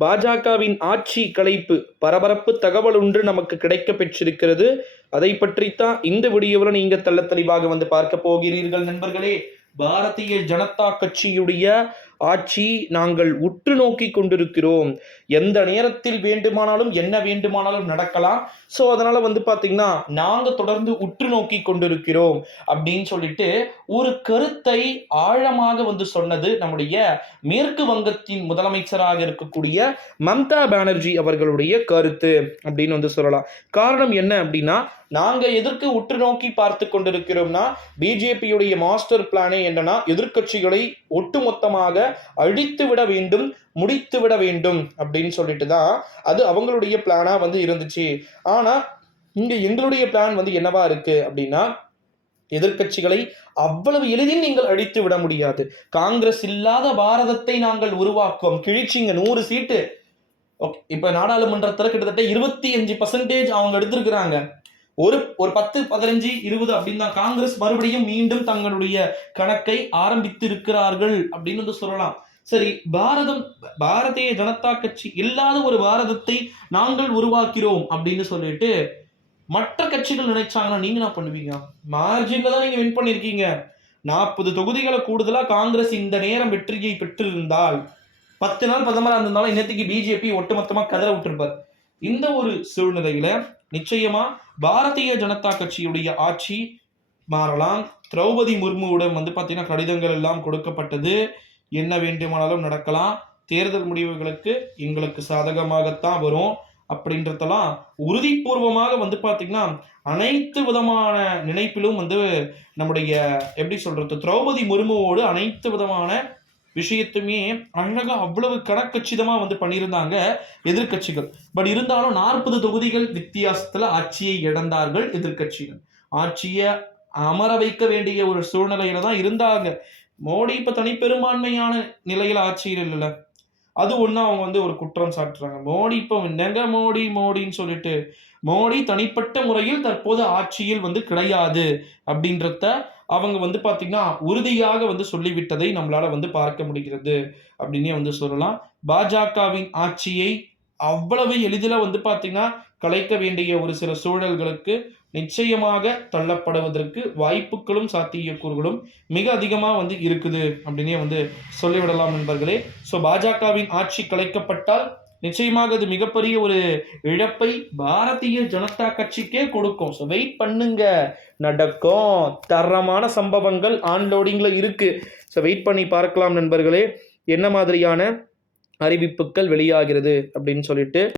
பாஜகவின் ஆட்சி கலைப்பு பரபரப்பு தகவல் ஒன்று நமக்கு கிடைக்க பெற்றிருக்கிறது. அதை பற்றித்தான் இந்த வீடியோவில் நீங்கள் தள்ள தெளிவாக வந்து பார்க்க போகிறீர்கள் நண்பர்களே. பாரதிய ஜனதா கட்சியுடைய ஆட்சி நாங்கள் உற்று நோக்கி கொண்டிருக்கிறோம். எந்த நேரத்தில் வேண்டுமானாலும் என்ன வேண்டுமானாலும் நடக்கலாம். ஸோ அதனால் வந்து பார்த்திங்கன்னா நாங்கள் தொடர்ந்து உற்று நோக்கி கொண்டிருக்கிறோம் அப்படின்னு சொல்லிட்டு ஒரு கருத்தை ஆழமாக வந்து சொன்னது நம்முடைய மேற்கு வங்கத்தின் முதலமைச்சராக இருக்கக்கூடிய மம்தா பானர்ஜி அவர்களுடைய கருத்து அப்படின்னு வந்து சொல்லலாம். காரணம் என்ன அப்படின்னா நாங்க எதற்கு உற்று நோக்கி பார்த்து கொண்டிருக்கிறோம்னா பிஜேபியுடைய மாஸ்டர் பிளானே என்னன்னா எதிர்க்கட்சிகளை ஒட்டுமொத்தமாக அழித்து விட வேண்டும் முடித்து விட வேண்டும் அப்படின்னு சொல்லிட்டு தான் அது அவங்களுடைய பிளானா வந்து இருந்துச்சு. ஆனா இங்க எங்களுடைய பிளான் வந்து என்னவா இருக்கு அப்படின்னா எதிர்கட்சிகளை அவ்வளவு எளிதில் நீங்கள் அழித்து விட முடியாது. காங்கிரஸ் இல்லாத பாரதத்தை நாங்கள் உருவாக்குவோம் கிழிச்சிங்க நூறு சீட்டு. ஓகே இப்ப நாடாளுமன்றத்தில் கிட்டத்தட்ட இருபத்தி அஞ்சு பர்சன்டேஜ் அவங்க எடுத்திருக்கிறாங்க. ஒரு ஒரு பத்து பதினஞ்சு இருபது அப்படின்னு தான் காங்கிரஸ் மறுபடியும் மீண்டும் தங்களுடைய கணக்கை ஆரம்பித்து இருக்கிறார்கள் அப்படின்னு வந்து சொல்லலாம். சரி பாரதம் பாரதிய ஜனதா கட்சி இல்லாத ஒரு பாரதத்தை நாங்கள் உருவாக்கிறோம் அப்படின்னு சொல்லிட்டு மற்ற கட்சிகள் நினைச்சாங்கன்னா நீங்க என்ன பண்ணுவீங்க? மார்ஜின்ல தான் நீங்க வின் பண்ணிருக்கீங்க. நாற்பது தொகுதிகளை கூடுதலா காங்கிரஸ் இந்த நேரம் வெற்றியை பெற்றிருந்தால் பத்து நாள் பிரதமராக இருந்திருந்தாலும் இன்னத்துக்கு பிஜேபி ஒட்டுமொத்தமா கதற விட்டுருப்பார். இந்த ஒரு சூழ்நிலையில நிச்சயமா பாரதிய ஜனதா கட்சியுடைய ஆட்சி மாறலாம். திரௌபதி முர்முவிடம் வந்து பார்த்தீங்கன்னா கடிதங்கள் எல்லாம் கொடுக்கப்பட்டது. என்ன வேண்டுமானாலும் நடக்கலாம். தேர்தல் முடிவுகளுக்கு எங்களுக்கு சாதகமாகத்தான் வரும். அப்படின்றதெல்லாம் உறுதிபூர்வமாக வந்து பார்த்தீங்கன்னா அனைத்து விதமான நினைப்பிலும் வந்து நம்முடைய எப்படி சொல்றது திரௌபதி முர்முவோடு அனைத்து விதமான விஷயத்துமே அழகா அவ்வளவு கணக்கச்சிதமா வந்து பண்ணியிருந்தாங்க எதிர்க்கட்சிகள். பட் இருந்தாலும் நாற்பது தொகுதிகள் வித்தியாசத்துல ஆட்சியை இழந்தார்கள் எதிர்க்கட்சிகள். ஆட்சியை அமர வைக்க வேண்டிய ஒரு சூழ்நிலையில தான் இருந்தாங்க. மோடி இப்ப தனிப்பெரும்பான்மையான நிலையில ஆட்சியில் இல்லைல்ல அது ஒன்று அவங்க வந்து ஒரு குற்றம் சாட்டுறாங்க. மோடி இப்போ நெங்க மோடி மோடின்னு சொல்லிட்டு மோடி தனிப்பட்ட முறையில் தற்போது ஆட்சியில் வந்து கிடையாது அப்படின்றத அவங்க வந்து பார்த்திங்கன்னா உறுதியாக வந்து சொல்லிவிட்டதை நம்மளால் வந்து பார்க்க முடிகிறது அப்படின்னே வந்து சொல்லலாம். பாஜகவின் ஆட்சியை அவ்வளவு எளிதில் வந்து பார்த்திங்கன்னா கலைக்க வேண்டிய ஒரு சில சூழல்களுக்கு நிச்சயமாக தள்ளப்படுவதற்கு வாய்ப்புகளும் சாத்தியக்கூறுகளும் மிக அதிகமாக வந்து இருக்குது அப்படின்னே வந்து சொல்லிவிடலாம் நண்பர்களே. ஸோ பாஜகவின் ஆட்சி கலைக்கப்பட்டால் நிச்சயமாக அது மிகப்பெரிய ஒரு இழப்பை பாரதிய ஜனதா கட்சிக்கே கொடுக்கும். ஸோ வெயிட் பண்ணுங்க. நடக்கும். தரமான சம்பவங்கள் ஆன்லோடிங்கில் இருக்கு. ஸோ வெயிட் பண்ணி பார்க்கலாம் நண்பர்களே. என்ன மாதிரியான அறிவிப்புகள் வெளியாகிறது அப்படின்னு சொல்லிட்டு